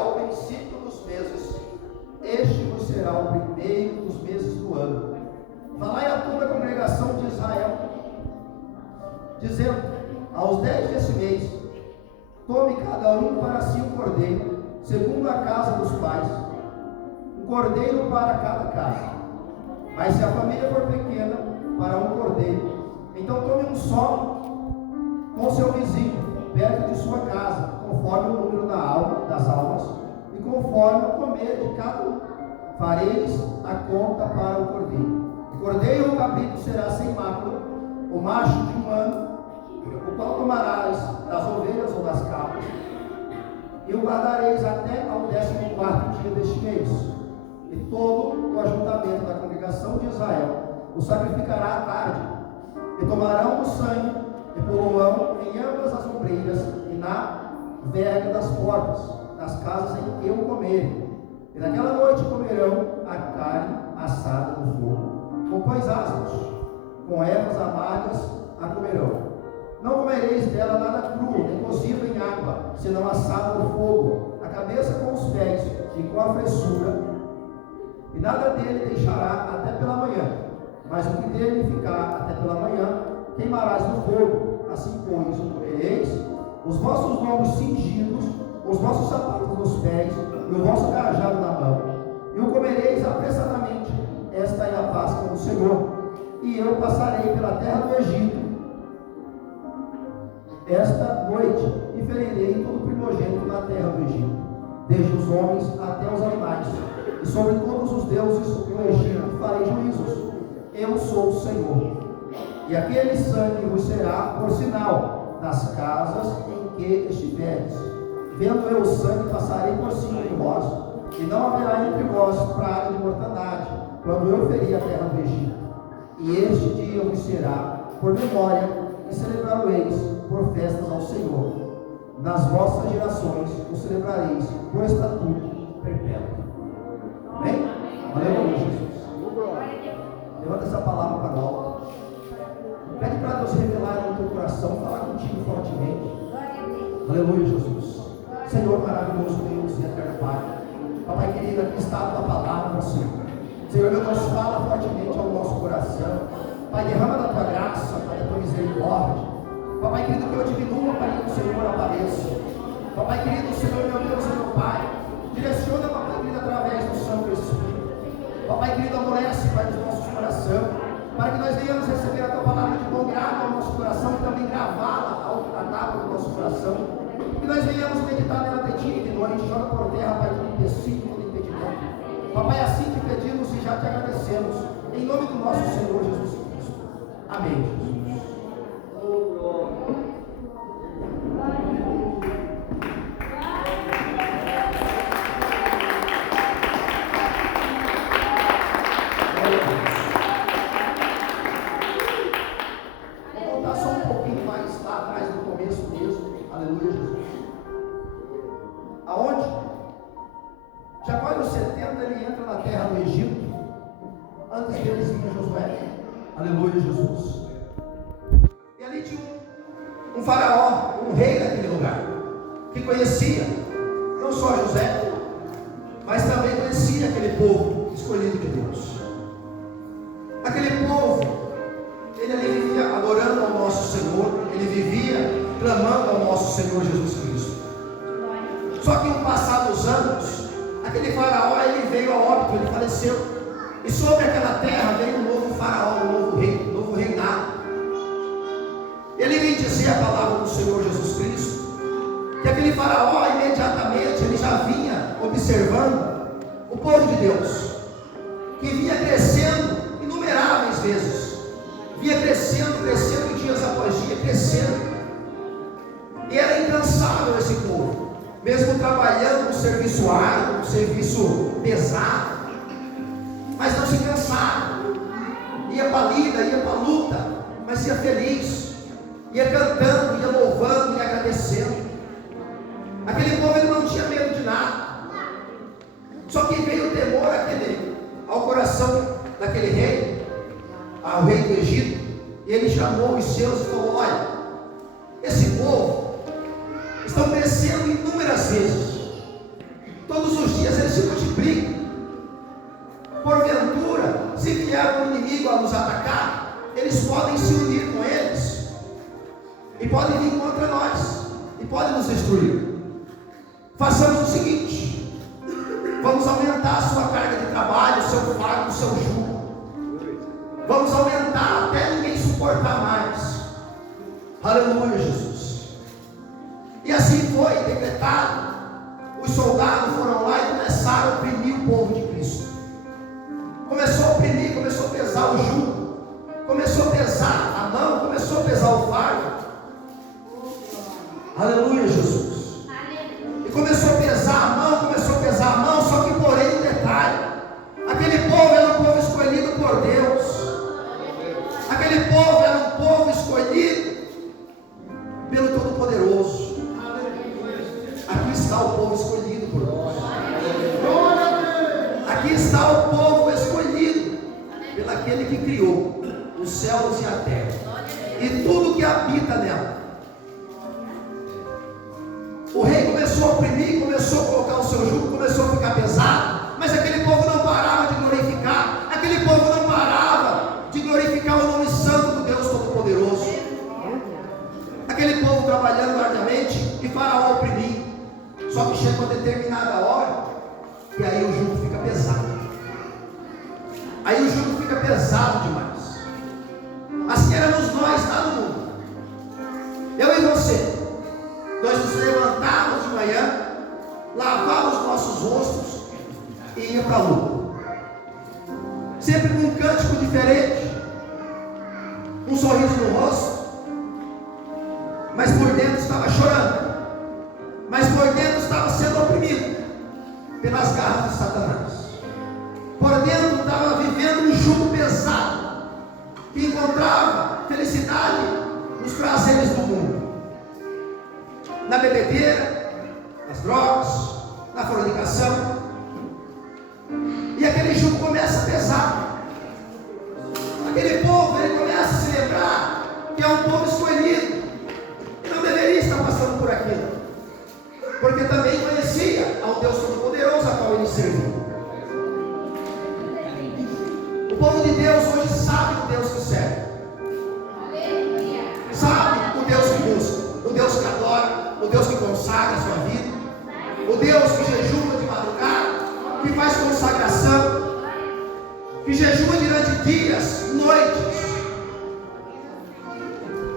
ao princípio dos meses, este vos será o primeiro dos meses do ano. Falai a toda a congregação de Israel, dizendo: aos 10 desse mês, tome cada um para si um cordeiro, segundo a casa dos pais, um cordeiro para cada casa. Mas se a família for pequena, para um cordeiro, então tome um só com seu vizinho, perto de sua casa, conforme o número das almas, e conforme o comer de cada um. Fareis a conta para o cordeiro. O cordeiro ou cabrito será sem mácula, o macho de um ano, o qual tomarás das ovelhas ou das cabras, e o guardareis até ao 14º dia deste mês. E todo o ajuntamento da congregação de Israel o sacrificará à tarde, e tomarão o sangue, e poloão em ambas as ombreiras e na verga das portas, das casas em que o comerem. E naquela noite comerão a carne assada no fogo, com pães ázimos, com ervas amargas a comerão. Não comereis dela nada cru, nem cozido em água, senão assado no fogo, a cabeça com os pés e com a fressura, e nada dele deixará até pela manhã, mas o que dele ficar até pela manhã, queimarás no fogo. Assim, pois, o comereis, os vossos lombos cingidos, os vossos sapatos nos pés, e o vosso cajado na mão, e o comereis apressadamente. Esta é a Páscoa do Senhor. E eu passarei pela terra do Egito esta noite, e ferirei todo primogênito na terra do Egito, desde os homens até os animais, e sobre todos os deuses do Egito farei juízos. Eu sou o Senhor. E aquele sangue vos será por sinal nas casas em que estiveres. Vendo eu o sangue, passarei por cima de vós, e não haverá entre vós praga de mortandade, quando eu ferir a terra do Egito. E este dia vos será por memória, e celebrareis por festas ao Senhor. Nas vossas gerações o celebrareis por estatuto perpétuo. Amém? Aleluia, Jesus. Levanta essa palavra para nós. Pede para Deus revelar no teu coração, falar contigo fortemente. Aleluia, Jesus. Senhor maravilhoso, Deus e eterno Pai. Papai querido, aqui está a tua palavra, Senhor. Senhor, meu Deus, fala fortemente ao nosso coração. Pai, derrama da tua graça, Pai, da tua misericórdia. Papai querido, que eu diminua, Pai, que o Senhor apareça. Papai querido, Senhor, meu Deus e meu Pai, direciona, Papai querido, através do Santo Espírito. Papai querido, amolece, Pai, os nossos corações, para que nós venhamos receber a tua palavra de bom grado ao nosso coração e também gravá-la na tábua do nosso coração. Que nós venhamos meditar nela de dia e de noite. Joga por terra, Pai, todo empecilho, todo impedimento. Papai, assim te pedimos e já te agradecemos. Em nome do nosso Senhor Jesus Cristo. Amém, Jesus. Aleluia, Jesus. E ali tinha um faraó, um rei daquele lugar, que conhecia não só José, mas também conhecia aquele povo escolhido de Deus. Aquele povo, ele ali vivia adorando ao nosso Senhor, ele vivia clamando ao nosso Senhor Jesus Cristo. Só que no passado dos anos, aquele faraó, ele veio a óbito, ele faleceu. E sobre aquela terra veio um novo faraó, um novo rei, um novo reinado. Ele vem dizer a palavra do Senhor Jesus Cristo, que aquele faraó imediatamente, ele já vinha observando o povo de Deus, que vinha crescendo inumeráveis vezes, vinha crescendo dias após dia, crescendo. E era incansável esse povo, mesmo trabalhando um serviço árduo, um serviço pesado, mas não se cansava, ia para a lida, ia para a luta, mas ia feliz, ia cantando, ia louvando, ia agradecendo. Aquele povo, ele não tinha medo de nada. Só que veio o temor ao coração daquele rei, ao rei do Egito, e ele chamou os seus e falou: olha, esse povo estão crescendo inúmeras vezes, podem se unir com eles e podem vir contra nós e podem nos destruir. Façamos o seguinte: vamos aumentar a sua carga de trabalho, o seu fardo, o seu jugo. Vamos aumentar até ninguém suportar mais. Aleluia, Jesus. E assim foi decretado. Os soldados foram lá e começaram a oprimir o povo de Cristo. Começou a oprimir, começou a pesar o jugo, começou a pesar a mão, começou a pesar o fardo. Aleluia, Jesus. E começou a pesar a mão, só que porém um detalhe: aquele povo era um povo escolhido por Deus. Aquele povo era um povo escolhido pelo Todo-Poderoso. Aqui está o povo escolhido por Deus. Aqui está o povo escolhido pelo aquele que criou os céus e a terra e tudo que habita nela. O rei começou a oprimir, começou a colocar o seu jugo, começou a ficar pesado, mas aquele povo não parava de glorificar, aquele povo não parava de glorificar o nome santo do Deus Todo-Poderoso. Aquele povo trabalhando arduamente e Faraó oprimir. Só que chega uma determinada hora e aí o jugo fica pesado. Aí o jugo fica pesado demais. Assim éramos nós lá no mundo. Eu e você. Nós nos levantávamos de manhã, lavávamos os nossos rostos e ia para a luta. Sempre com um cântico diferente, um sorriso no rosto, mas por dentro estava chorando, mas por dentro estava sendo oprimido pelas garras de Satanás. Por dentro estava vivendo um jugo pesado, que encontrava felicidade nos prazeres do mundo, na bebedeira, nas drogas, na fornicação. E aquele jugo começa a pesar. Aquele povo, ele começa a se lembrar que é um povo escolhido e não deveria estar passando por aquilo, porque também conhecia ao Deus Todo-Poderoso a qual ele servia. O povo de Deus hoje sabe o Deus que serve, sabe o Deus que busca, o Deus que adora, o Deus que consagra a sua vida, o Deus que jejuma de madrugada, que faz consagração, que jejuma durante dias, noites,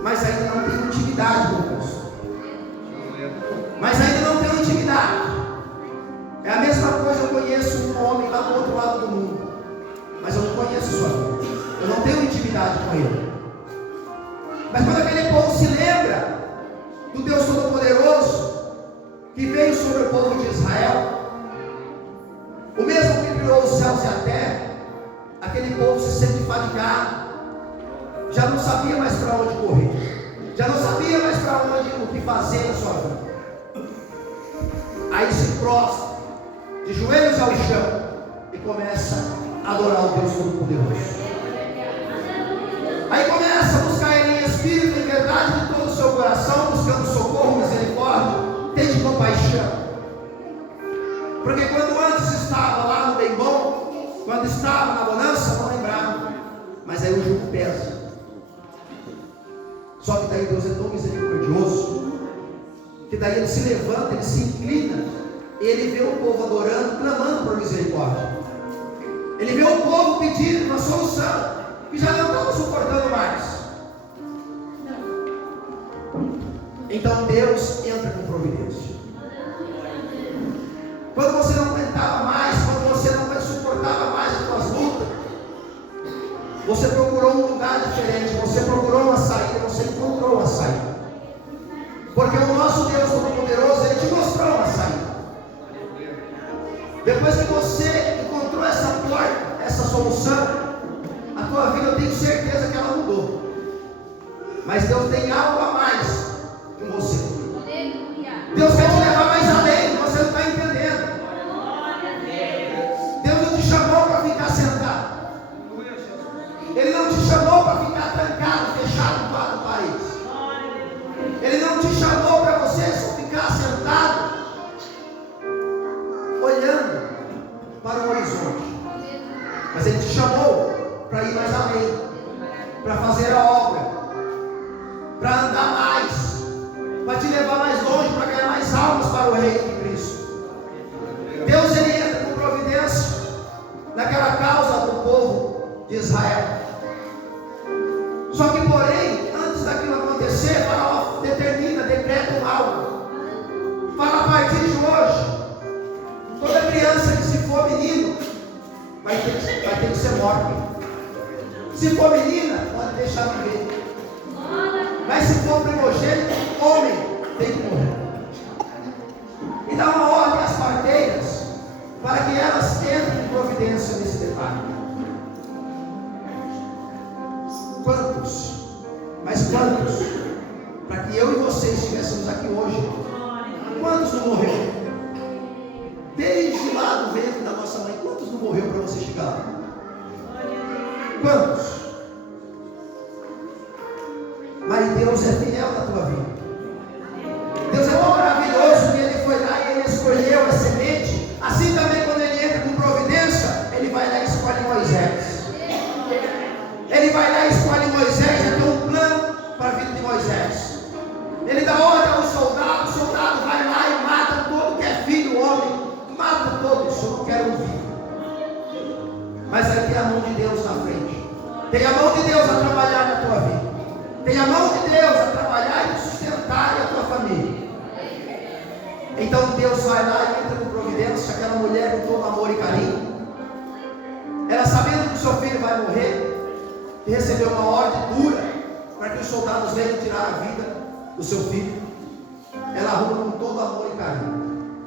mas ainda não tem intimidade com Deus. Mas ainda não tem intimidade. É a mesma coisa, eu conheço um homem lá do outro lado do mundo, mas eu não conheço sua vida, eu não tenho intimidade com ele. Mas quando aquele povo se lembra do Deus Todo-Poderoso que veio sobre o povo de Israel, o mesmo que criou os céus e a terra, aquele povo se sente fadigado, já não sabia mais para onde correr, já não sabia mais para onde, o que fazer na sua vida. Aí se prostra de joelhos ao chão e começa a adorar o Deus Todo-Poderoso. Aí começa a buscar Ele em espírito e em verdade de todo o seu coração, buscando socorro, misericórdia, tende compaixão. Porque quando antes estava lá no bem bom, quando estava na bonança, não lembrava, mas aí o jugo pesa. Só que daí Deus é tão misericordioso, que daí ele se levanta, ele se inclina, e ele vê o povo adorando, clamando por misericórdia. Ele vê o povo pedindo uma solução, que já não estava suportando mais. Então Deus entra com providência. Quando você não aguentava mais, quando você não suportava mais as suas lutas, você procurou um lugar diferente, você procurou uma saída, você encontrou uma saída. Porque o nosso Deus Todo-Poderoso, Ele te mostrou uma saída. Depois que você encontrou essa porta, essa solução, a tua vida, eu tenho certeza que ela mudou. Mas Deus tem algo a mais com você. Deus quer te levar mais além, você não está entendendo. Deus não te chamou para ficar sentado. Ele não te chamou para ficar trancado, fechado em quatro paredes. Ele não te chamou para você só ficar sentado, olhando para o horizonte. Mas Ele te chamou para ir mais além. para fazer a obra, para andar mais, para te levar mais longe, para ganhar mais almas para o reino de Cristo. Deus, ele entra com providência naquela causa do povo de Israel. Só que, porém, antes daquilo acontecer, Faraó determina, decreta algo. Fala: a partir de hoje, toda criança que se for menino vai ter que ser morta. Se for menina, pode deixar viver. Mas se for primogênito, homem, tem que morrer. E dá uma ordem às parteiras para que elas entrem em providência nesse detalhe. Quantos? Mas quantos? Para que eu e vocês estivéssemos aqui hoje, quantos não morreram? Desde lá do ventre da nossa mãe, quantos não morreu para você chegar lá? Quantos? Mas Deus é fiel na tua vida. Deus é tão maravilhoso que Ele foi lá e Ele escolheu a semente. Assim também, quando Ele entra com providência, Ele vai lá e escolhe Moisés. Ele vai lá e escolhe Moisés. Já tem um plano para a vida de Moisés. Ele dá ordem ao soldado. O soldado vai lá e mata todo que é filho, homem. Mata todos. Eu não quero ouvir. Mas aí tem a mão de Deus na frente. Tem a mão de Deus a trabalhar na tua vida. Tem a mão de Deus a trabalhar e sustentar a tua família. Então Deus vai lá e entra com providência. Aquela mulher com todo amor e carinho, ela sabendo que o seu filho vai morrer, e recebeu uma ordem dura para que os soldados venham tirar a vida do seu filho. Ela arruma com todo amor e carinho,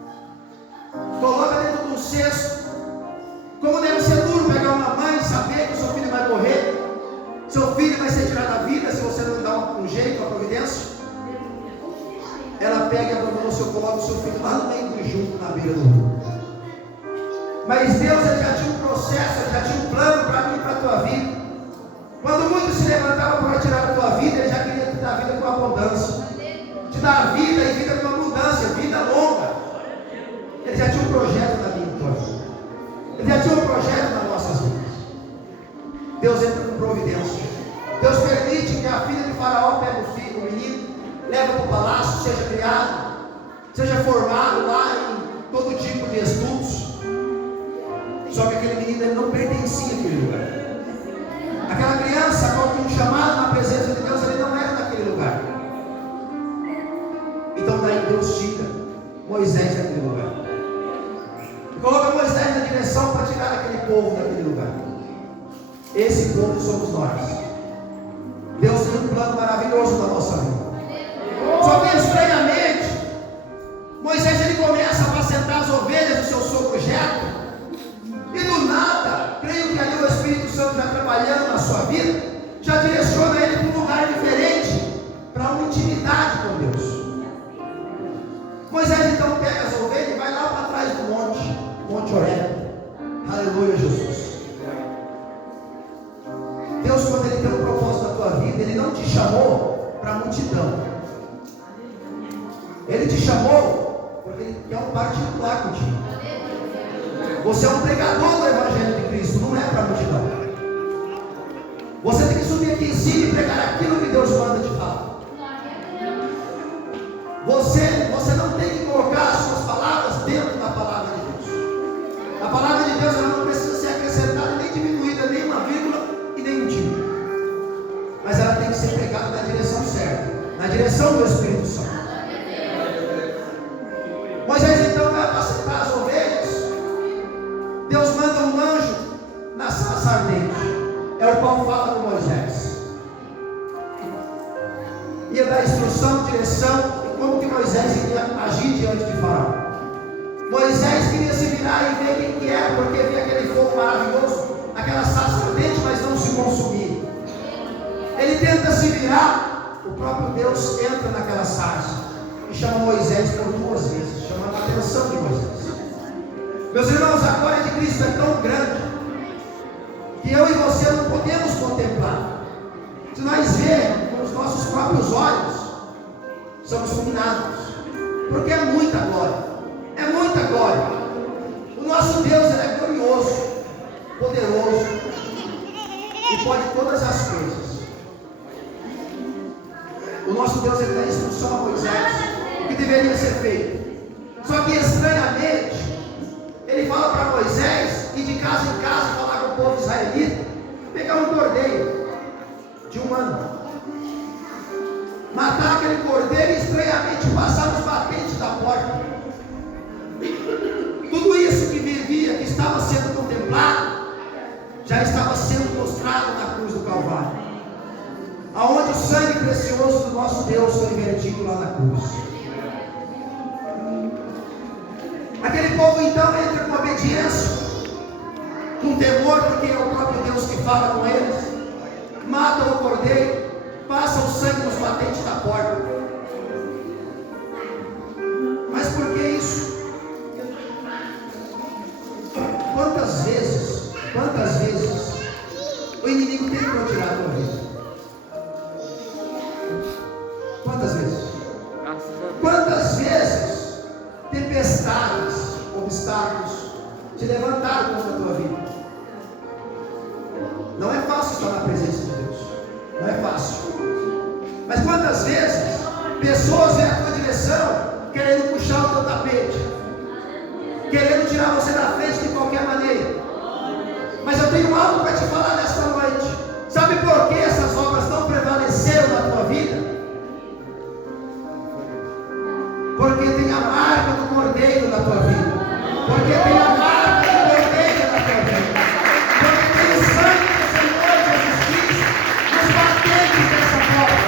coloca dentro de um cesto. Como deve ser duro pegar uma mãe e saber que o seu filho vai morrer, seu filho vai ser tirado da vida se você não dá um jeito, uma providência. Ela pega e abandona o seu, coloca o seu filho lá no meio do junco, na beira do rio. Mas Deus, ele já tinha um processo, ele já tinha um plano para mim e para a tua vida. Quando muitos se levantavam para tirar a tua vida, ele já queria te dar a vida com abundância, te dar a vida e vida com abundância, vida longa. Ele já tinha um projeto na minha vida, ele já tinha um projeto nas nossas vidas. Deus entra com providência. Deus permite que a filha de Faraó pegue o filho, o menino, leva para o palácio, seja criado, seja formado lá em todo tipo de estudos. Só que aquele menino, ele não pertencia àquele lugar. Aquela criança, qual tinha um chamado na presença de Deus, ele não era daquele lugar. Então daí Deus tira Moisés daquele lugar e coloca Moisés na direção para tirar aquele povo daquele lugar. Esse povo somos nós. Deus tem um plano maravilhoso na nossa vida. Só que estranhamente, Moisés, ele começa a apacentar as ovelhas do seu sogro Jetro, e do nada, creio que ali o Espírito Santo já trabalhando na sua vida, já direciona ele para um lugar diferente, para uma intimidade com Deus. Moisés então pega as ovelhas e vai lá para trás do Monte Horebe. Aleluia, Jesus. Deus, quando Ele tem um propósito na tua vida, Ele não te chamou para a multidão. Ele te chamou porque Ele quer um particular contigo. Você é um pregador do Evangelho de Cristo, não é para a multidão. Você tem que subir aqui em cima e pregar aquilo que Deus manda te falar. Você não tem que colocar as suas palavras dentro da palavra de Deus. A palavra de Deus, ela não precisa ser acrescentada nem diminuída, nem uma vírgula e nem um tio. Mas ela tem que ser pregada na direção certa, na direção do Espírito Santo. Moisés então vai apacentar as ovelhas. Deus manda um anjo na sarça ardente, é o qual fala com Moisés. Ia dar instrução, direção, e como que Moisés iria agir diante de Faraó. Moisés queria se virar e ver quem que era, porque via aquele fogo maravilhoso, aquela sarça ardente, mas não se consumia. Ele tenta se virar, o próprio Deus entra naquela sarça e chama Moisés por 2 vezes, chamando a atenção de Moisés. Meus irmãos, a glória de Cristo é tão grande que eu e você não podemos contemplar. Se nós vermos com os nossos próprios olhos, somos fulminados, porque é muita glória, é muita glória. O nosso Deus, ele é glorioso, poderoso e pode todas as coisas. deveria ser feito. Só que estranhamente, ele fala para Moisés ir de casa em casa falar com o povo israelita, pegar um cordeiro de 1 ano, matar aquele cordeiro e estranhamente passar nos batentes da porta. Tudo isso que vivia, que estava sendo contemplado, já estava sendo mostrado na cruz do Calvário, aonde o sangue precioso do nosso Deus foi vertido lá na cruz. Aquele povo então entra com obediência, com temor, porque é o próprio Deus que fala com eles, mata o cordeiro, passa o sangue nos batentes da porta. Mas por que isso? Quantas vezes o inimigo tentou tirar a tua vida? Quantas vezes? Quantas vezes tempestades, obstáculos te levantaram contra a tua vida? Não é fácil estar na presença de Deus, não é fácil. Mas quantas vezes pessoas vêm à tua direção querendo puxar o teu tapete, querendo tirar você da frente de qualquer maneira? Mas eu tenho algo para te falar nesta noite. Sabe por que essas obras não prevaleceram na tua vida? Porque tem a marca do cordeiro na tua vida. Porque tem a marca do cordeiro na tua vida. Porque tem o sangue do Senhor Jesus Cristo nos batentes dessa porta.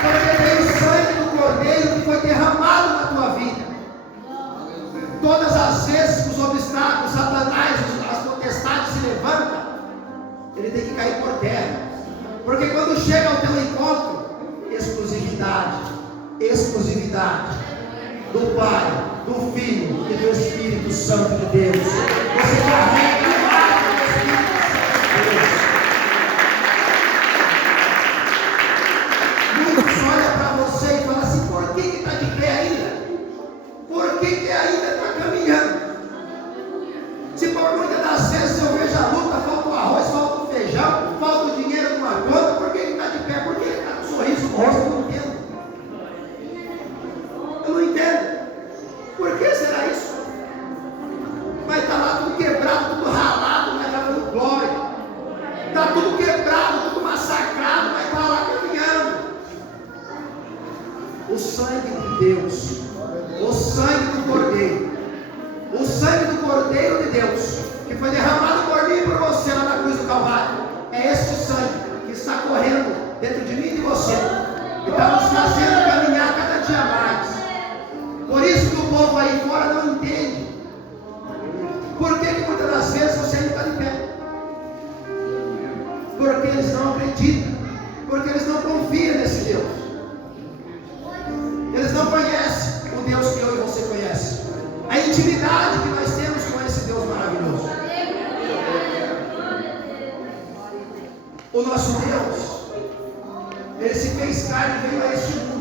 Porque tem o sangue do cordeiro que foi derramado na tua vida. Todas as vezes que os obstáculos, Satanás, as potestades se levantam, ele tem que cair por terra. Porque quando chega ao teu encontro, exclusividade do Pai, do Filho e do Espírito Santo de Deus. Você carrega a marca do Espírito Santo de Deus. Muitos olham para você e falam assim: por que está de pé ainda? Por que ainda está caminhando? Se por muitas das vezes eu vejo a luta, falta o arroz, falta o feijão, falta o dinheiro numa conta, por que ele está de pé? Porque ele está com um sorriso no rosto. Eu não entendo. Eu não entendo. Por que será isso? Vai estar lá tudo quebrado, tudo ralado, vai estar dando glória. Está tudo quebrado, tudo massacrado, vai estar lá caminhando. O sangue de Deus, o sangue do Cordeiro, o sangue do Cordeiro de Deus, que foi derramado por mim e por você lá na cruz do Calvário, é este sangue que está correndo dentro de mim e de você, que está nos fazendo caminhar cada dia mais. Por isso que o povo aí fora não entende. Por que muitas das vezes você ainda está de pé? Porque eles não acreditam, porque eles não confiam nesse Deus. Eles não conhecem o Deus que eu e você conhece, a intimidade que nós temos com esse Deus maravilhoso. O nosso Deus, ele se fez carne e veio a este mundo.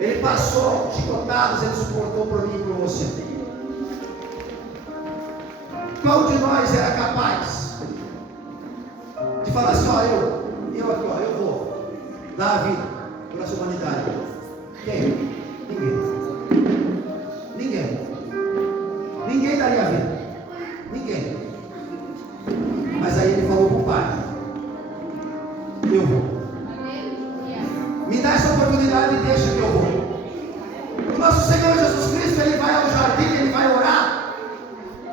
Ele passou chicotadas, ele suportou por mim e por você. Qual de nós era capaz de falar assim: ó, eu aqui, ó, eu vou dar a vida por essa humanidade? Quem? Ninguém daria a vida. Ninguém. Mas aí ele falou para o Pai: eu vou. Me dá essa oportunidade e deixa que eu vou. O nosso Senhor Jesus Cristo, ele vai ao jardim, ele vai orar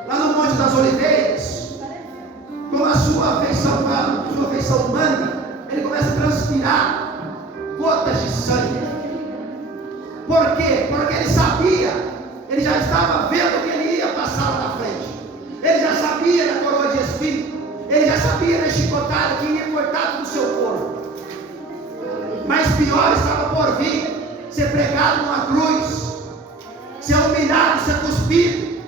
lá no Monte das Oliveiras, com a sua feição humana, ele começa a transpirar gotas de sangue. Por quê? Porque ele sabia, ele já estava vendo que ele ia passar lá na frente. Ele já sabia da coroa de espinho, ele já sabia da chicotada que ia cortar do seu corpo. Mas pior estava por vir: ser pregado numa cruz, ser humilhado, ser cuspido.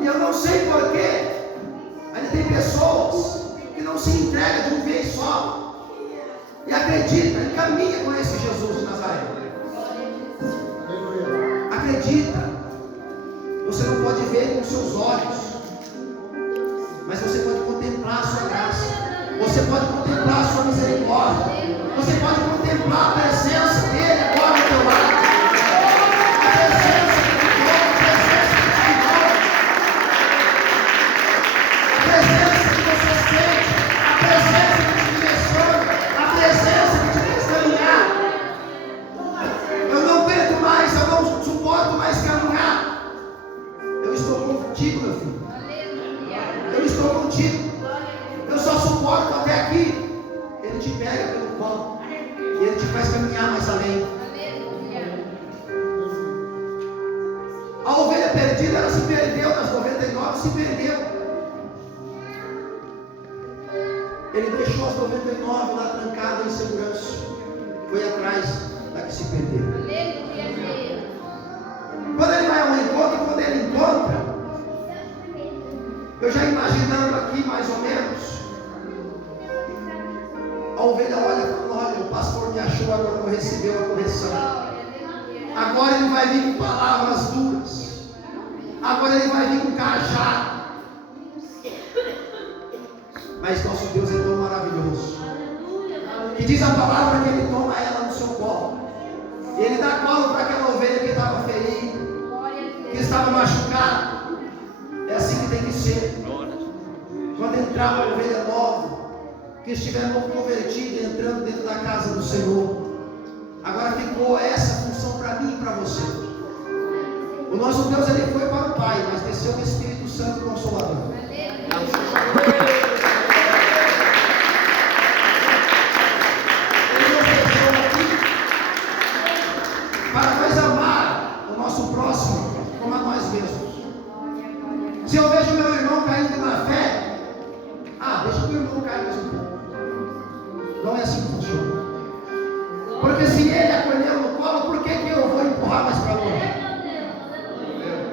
E eu não sei porquê, ainda tem pessoas que não se entregam de uma vez só e acredita e caminha com esse Jesus de Nazaré. Acredita. Você não pode ver com seus olhos, mas você pode contemplar a sua graça. Você pode contemplar a sua misericórdia. se perdeu nas 99, se perdeu. Ele deixou as 99 lá trancadas em segurança. Foi atrás da que se perdeu. Quando ele vai ao encontro, quando ele encontra, eu já imaginando aqui mais ou menos, a ovelha olha e fala: olha, o pastor me achou, agora não recebeu a correção. Agora ele vai vir com palavras duras. Agora ele vai vir com cajado. Mas nosso Deus é tão maravilhoso, que diz a palavra que ele toma ela no seu colo. E ele dá colo para aquela ovelha que estava ferida, que estava machucada. É assim que tem que ser. Quando entrar uma ovelha nova, que estiver novo convertido, entrando dentro da casa do Senhor. Agora ficou essa função para mim e para você. O nosso Deus, ele foi para o Pai, mas desceu o Espírito Santo Consolador. Ele nos deixou aqui para nós amar o nosso próximo como a nós mesmos. Se eu vejo meu irmão caindo na fé, deixa o meu irmão cair mais um pouco. Não é assim que funciona. Porque se ele acolheu no colo, por que eu vou empurrar mais para longe?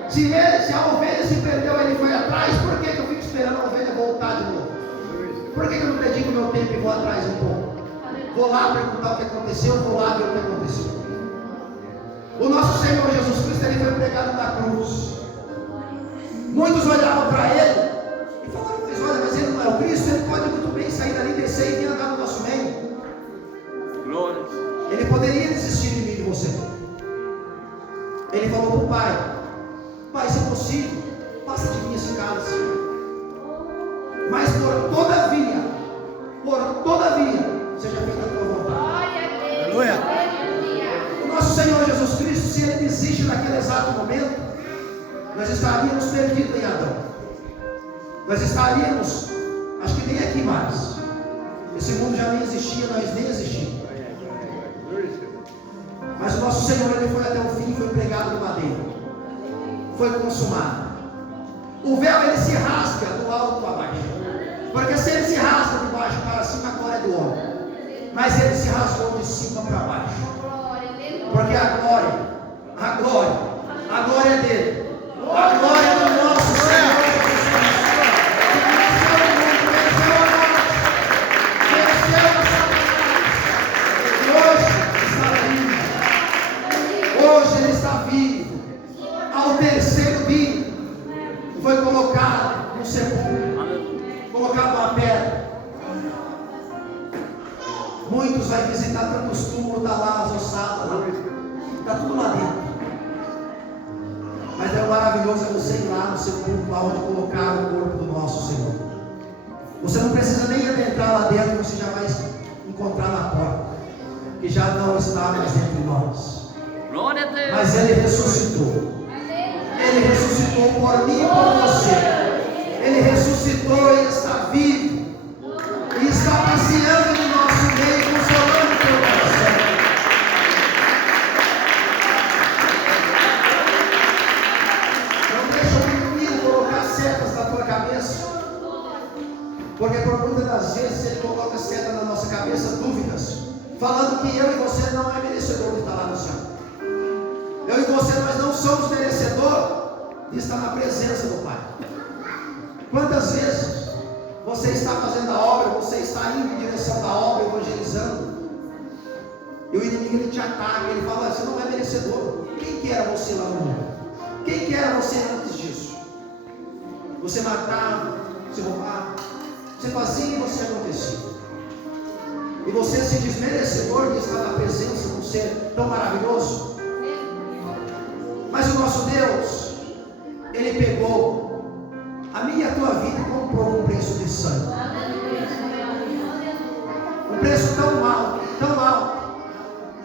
Se a ovelha se perdeu, ele foi atrás, por que eu fico esperando a ovelha voltar de novo? Por que eu não dedico meu tempo e vou atrás um pouco? Vou lá perguntar o que aconteceu, vou lá ver o que aconteceu. O nosso Senhor Jesus Cristo, ele foi pregado na cruz. Muitos olhavam para ele e falaram: mas ele não é o Cristo, ele pode muito bem sair dali, descer e vir andar no nosso meio. Ele poderia desistir de mim e de você. Ele falou para o Pai: Pai, se é possível, passa de mim esse cálice. Mas por todavia, seja feita a tua vontade. Aleluia. O nosso Senhor Jesus Cristo, se ele desiste naquele exato momento, nós estaríamos perdidos em Adão. Nós estaríamos, acho que nem aqui mais. Esse mundo já nem existia, nós nem existíamos. Mas o nosso Senhor, ele foi até o fim e foi pregado no madeiro. Foi consumado. O véu, ele se rasga do alto para baixo. Porque se ele se rasga de baixo para cima, a glória é do homem. Mas ele se rasgou de cima para baixo. Porque a glória é dele. A glória é do nosso Senhor. Hoje ele está vivo. Ao terceiro dia foi colocado no sepulcro, colocado uma pedra. Muitos vai visitar tantos túmulos, está lá as ossadas, está tudo lá dentro. Mas é maravilhoso você ir lá no sepulcro, lá onde colocaram o corpo do nosso Senhor. Você não precisa nem adentrar lá dentro, você já vai encontrar na porta, que já não está mais entre nós. Mas ele ressuscitou. Ele ressuscitou por mim e por você. Ele ressuscitou e está vivo. E está passeando no nosso meio, consolando o teu coração. Não deixa o inimigo colocar setas na tua cabeça. Porque por muitas das vezes ele coloca seta na nossa cabeça, dúvidas, falando que eu e você não é merecedor de estar lá no céu. Eu e você, nós não somos merecedores de estar na presença do Pai. Quantas vezes você está fazendo a obra, você está indo em direção da obra, evangelizando, e o inimigo ele te ataca, ele fala: você não é merecedor. Quem que era você lá no mundo? Quem que era você antes disso? Você matava, você roubava, você fazia e você acontecia. E você se diz merecedor de estar na presença de um ser tão maravilhoso. Mas o nosso Deus, ele pegou a minha e a tua vida e comprou com um preço de sangue. Um preço tão alto,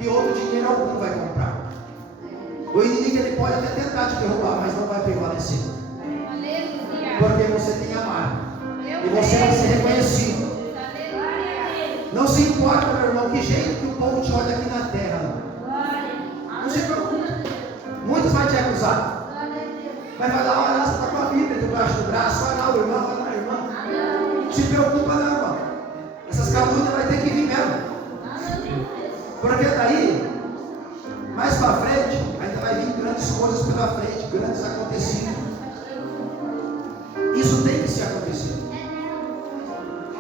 que outro dinheiro algum vai comprar. O inimigo ele pode até tentar te derrubar, mas não vai prevalecer. Porque você tem a marca. E você vai ser reconhecido. Não se importa, meu irmão, que jeito que o povo te olha aqui na terra. Não se preocupe. Muitos vão te acusar. Mas vai lá orar, você está com a Bíblia debaixo do braço, vai lá o irmão, vai lá a irmã. Não se preocupa não, irmão. Essas calúnias vai ter que vir mesmo. Porque daí, mais para frente, ainda vai vir grandes coisas pela frente, grandes acontecimentos. Isso tem que se acontecer.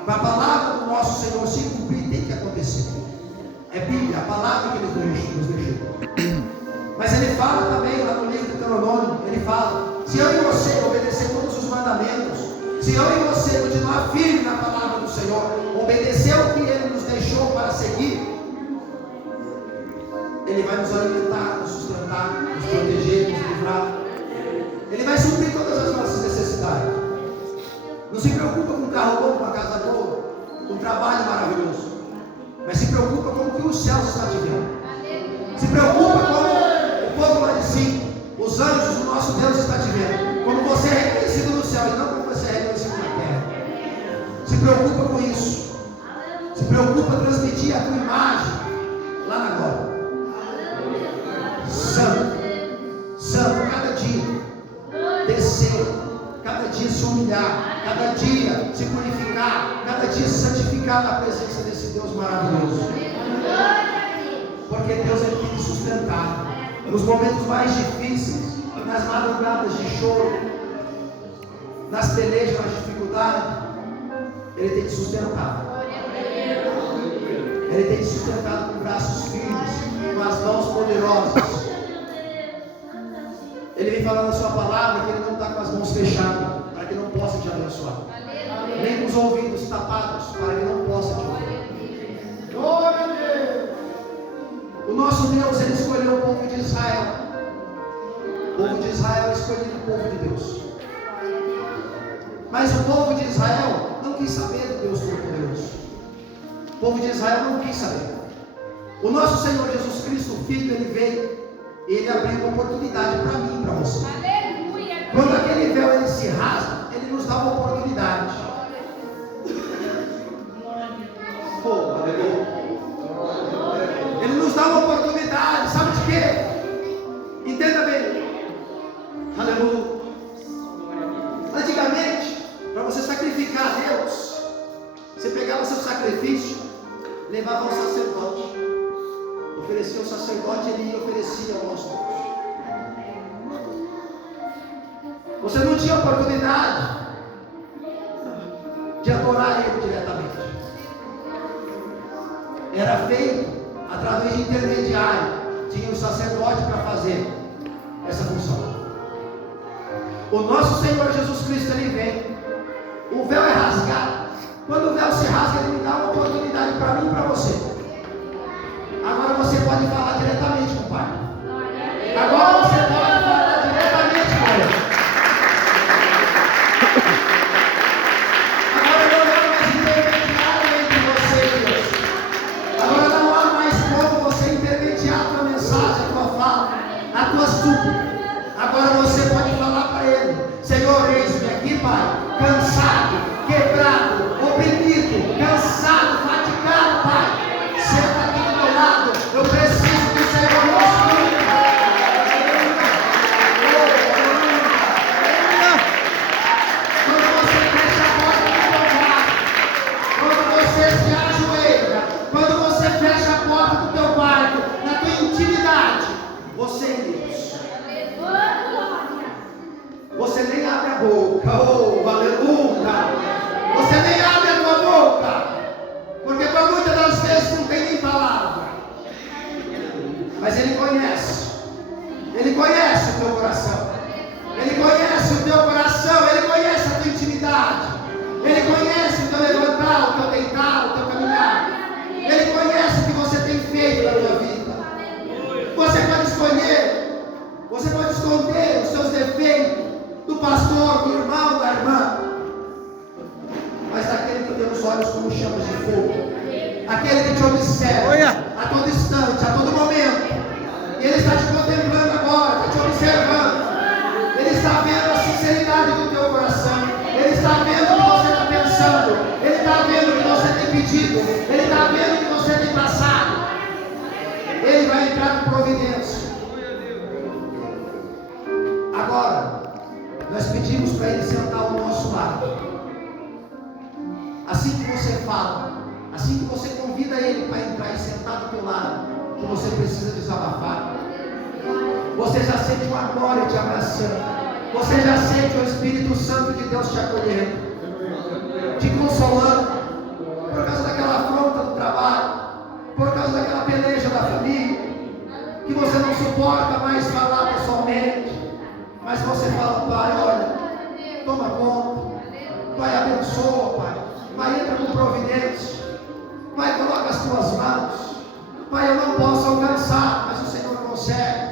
Para a palavra do nosso Senhor se cumprir, tem que acontecer. É Bíblia, a palavra que Ele nos deixou. Mas Ele fala também, lá no livro do Deuteronômio, Ele fala: se eu e você obedecer todos os mandamentos, se eu e você continuar firme na palavra do Senhor, obedecer o que Ele nos deixou para seguir, Ele vai nos alimentar, nos sustentar, nos proteger, nos livrar. Ele vai suprir todas as nossas necessidades. Não se preocupa com um carro bom, com uma casa boa, com um trabalho maravilhoso, mas se preocupa com o que os céus estão te vendo. Se preocupa com o povo lá de cima, os anjos, o nosso Deus está te vendo. Como você é reconhecido no céu e não como você é reconhecido na terra. Se preocupa com isso. Se preocupa em transmitir a tua imagem lá na glória. Santo, santo, cada dia descer, cada dia se humilhar, cada dia se purificar, cada dia se santificar na presença desse Deus maravilhoso. Porque Deus Ele tem que sustentar nos momentos mais difíceis, nas madrugadas de choro, nas pelejas, nas dificuldades. Ele tem que sustentar. Ele tem que sustentar com braços firmes, com as mãos poderosas. Ele vem falando na sua palavra que Ele não está com as mãos fechadas, para que não possa te abençoar. Nem com os ouvidos tapados, para que não possa te ouvir. Glória a Deus! O nosso Deus, Ele escolheu o povo de Israel. O povo de Israel escolheu o povo de Deus. Mas o povo de Israel não quis saber do Deus Todo-Poderoso. O povo de Israel não quis saber. O nosso Senhor Jesus Cristo, o Filho, Ele veio. Ele abriu uma oportunidade para mim e para você. Aleluia. Quando aquele véu ele se rasga, Ele nos dá uma oportunidade. Oh, aleluia. Ele nos dá uma oportunidade. Sabe de quê? Entenda bem. Aleluia. Antigamente, para você sacrificar a Deus, você pegava seu sacrifício, levava ao sacerdote. Oferecia ao sacerdote, ele oferecia ao nosso Deus. Você não tinha oportunidade de adorar Ele diretamente. Era feito através de intermediário. Tinha o sacerdote para fazer essa função. O nosso Senhor Jesus Cristo, Ele vem. O véu é rasgado. Quando o véu se rasga, Ele me dá uma oportunidade para mim e para você. Agora você pode falar diretamente com o Pai. Agora você pode falar diretamente com Ele. Agora não há mais intermediário entre você e Deus. Agora não há mais como você intermediar a tua mensagem, a tua fala, a tua súplica. Agora você pode falar para Ele: Senhor, eis-me aqui, Pai, cansado, quebrado, oprimido, cansado, fatigado, Pai. Senta aqui do meu lado. Eu preciso que o Senhor me ajude. Quando você fecha a porta do teu quarto, quando você se ajoelha, quando você fecha a porta do teu quarto, na tua intimidade, você é Deus. Você nem abre a boca. Oh, aleluia. Você nem abre a tua boca. Porque para muitas das vezes não tem nem palavra. Mas Ele conhece. Ele conhece o teu coração. Ele conhece o teu coração. Ele conhece a tua intimidade. Ele conhece o teu levantar, o teu deitar, o teu caminhar. Ele conhece o que você tem feito na tua vida. Você pode escolher. Você pode esconder os seus defeitos do pastor, do irmão, da irmã. Mas daquele que tem os olhos como chamas de fogo. Aquele que te observa a todo instante, a todo momento. E Ele está te contemplando agora, está te observando. para Ele sentar ao nosso lado. Assim que você fala, assim que você convida Ele para entrar e sentar do teu lado, que você precisa desabafar, você já sente uma glória te abraçando, você já sente o Espírito Santo de Deus te acolhendo, te consolando, por causa daquela afronta do trabalho, por causa daquela peleja da família, que você não suporta mais falar pessoalmente, mas você fala: Pai, olha, toma conta, Pai, abençoa, Pai, entra com providência, Pai, coloca as tuas mãos, Pai, eu não posso alcançar, mas o Senhor consegue.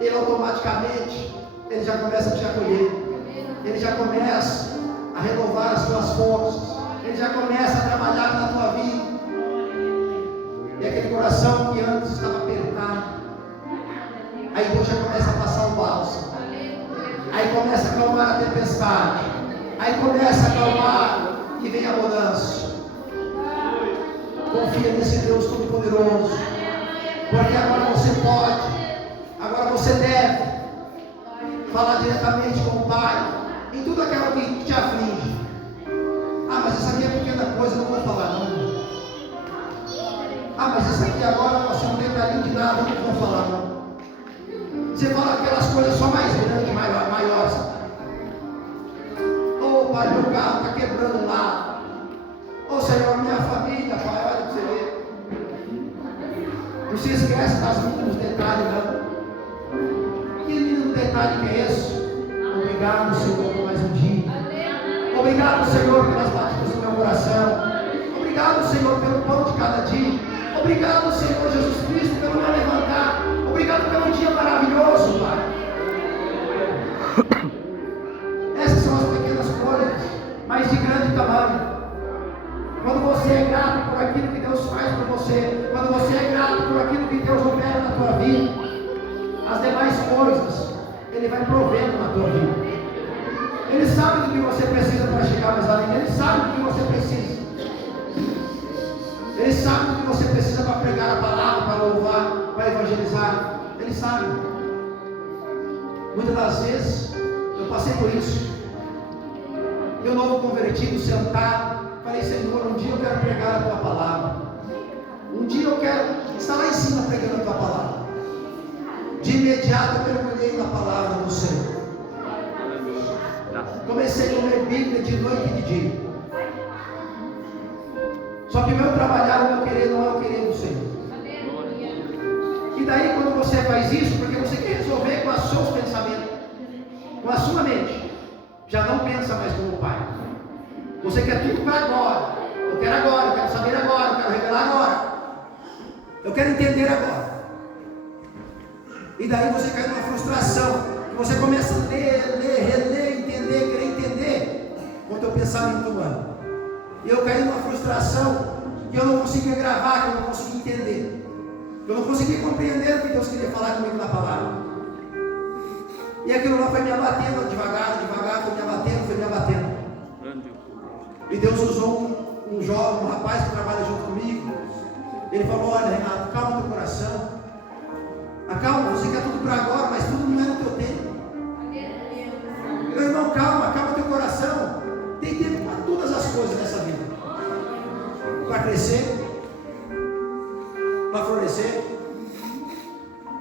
Ele automaticamente, Ele já começa a te acolher, Ele já começa a renovar as tuas forças, Ele já começa a trabalhar na tua vida. E aquele coração que antes estava apertado, aí Deus já começa a passar o bálsamo, aí começa a acalmar a tempestade, aí começa a acalmar e vem a mudança. Confia nesse Deus Todo-Poderoso, porque agora você pode, agora você deve falar diretamente com o Pai em tudo aquilo que te aflige. Ah, mas isso aqui é pequena coisa, não vou falar não. Ah, mas isso aqui agora você não tem detalhe de nada, não vou falar não. Você fala aquelas coisas só mais grandes, maiores. Oh, Pai, meu carro está quebrando lá. Oh, Senhor, minha família, Pai, olha para você ver. Não se esquece das mínimos detalhes, não. Que mínimo detalhe que é esse? Obrigado, Senhor, por mais um dia. Obrigado, Senhor, pelas batidas do meu coração. Obrigado, Senhor, pelo pão de cada dia. Obrigado, Senhor Jesus Cristo, pelo meu levantar. Obrigado pelo dia maravilhoso, Pai. Essas são as pequenas coisas, mas de grande tamanho. Quando você é grato por aquilo que Deus faz por você, quando você é grato por aquilo que Deus opera na tua vida, as demais coisas Ele vai provendo na tua vida. Ele sabe do que você precisa para chegar mais além. Ele sabe do que você precisa. Ele sabe do que você precisa para pregar a palavra, para louvar, para evangelizar. Ele sabe. Muitas das vezes eu passei por isso. Eu, novo convertido, sentado, falei: Senhor, um dia eu quero pregar a tua palavra. Um dia eu quero estar lá em cima pregando a tua palavra. De imediato eu mergulhei na palavra do Senhor. Comecei a ler Bíblia de noite e de dia. Só que o meu trabalhar, o meu querer não é o querer do Senhor. E daí quando você faz isso, porque você quer resolver com os seus pensamentos, com a sua mente, já não pensa mais como o Pai. Você quer tudo para agora. Eu quero agora, eu quero saber agora, eu quero revelar agora. Eu quero entender agora. E daí você cai numa frustração, que você começa a ler, reler, entender, querer entender com o teu pensamento humano. E eu caí numa frustração que eu não conseguia gravar, que eu não conseguia entender. Eu não conseguia compreender o que Deus queria falar comigo na palavra. E aquilo lá foi me abatendo devagar, foi me abatendo. E Deus usou um jovem, um rapaz que trabalha junto comigo. Ele falou: olha, Renato, calma teu coração. Acalma, você quer tudo para agora, mas tudo não é no teu tempo. Meu irmão, calma teu coração. Tem tempo para todas as coisas nessa vida. Para crescer, para florescer,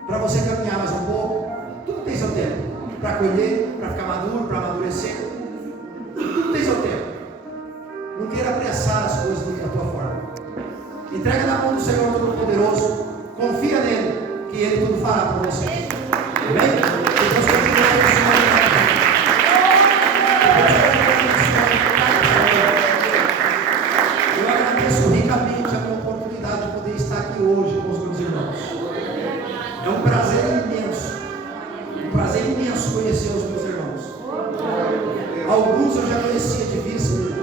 para você caminhar mais um pouco. Tudo tem seu tempo. Para colher, para ficar maduro, para amadurecer. Tudo tem seu tempo. Não queira apressar as coisas da tua forma. Entrega na mão do Senhor Todo-Poderoso. Confia nele, que Ele tudo fará por você. Amém? Que Deus continue abençoando. Eu agradeço ricamente a minha oportunidade de poder estar aqui hoje com os meus irmãos. É um prazer imenso conhecer os meus irmãos. Alguns eu já conhecia de vista.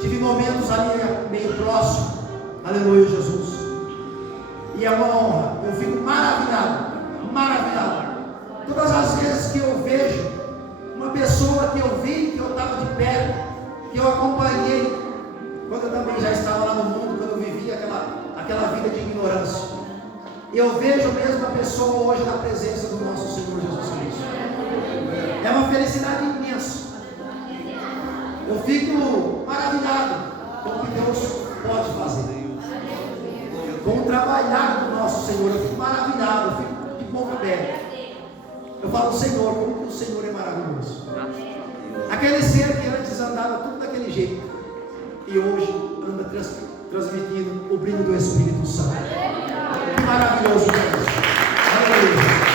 Tive momentos ali meio próximo. Aleluia, Jesus. E é uma honra. Eu fico maravilhado. Todas as vezes que eu vejo uma pessoa que eu vi, que eu estava de perto, que eu acompanhei, quando eu também já estava lá no mundo, quando eu vivia aquela vida de ignorância, eu vejo mesmo a pessoa hoje na presença do nosso Senhor Jesus Cristo. É uma felicidade imensa. Eu fico maravilhado com o que Deus pode fazer. Com o trabalhar do nosso Senhor, eu fico maravilhado, eu fico de boca aberta. Eu falo, Senhor, como que o Senhor é maravilhoso. Aquele ser que antes andava tudo daquele jeito, e hoje anda transmitindo o brilho do Espírito Santo. Que maravilhoso Deus. Aleluia.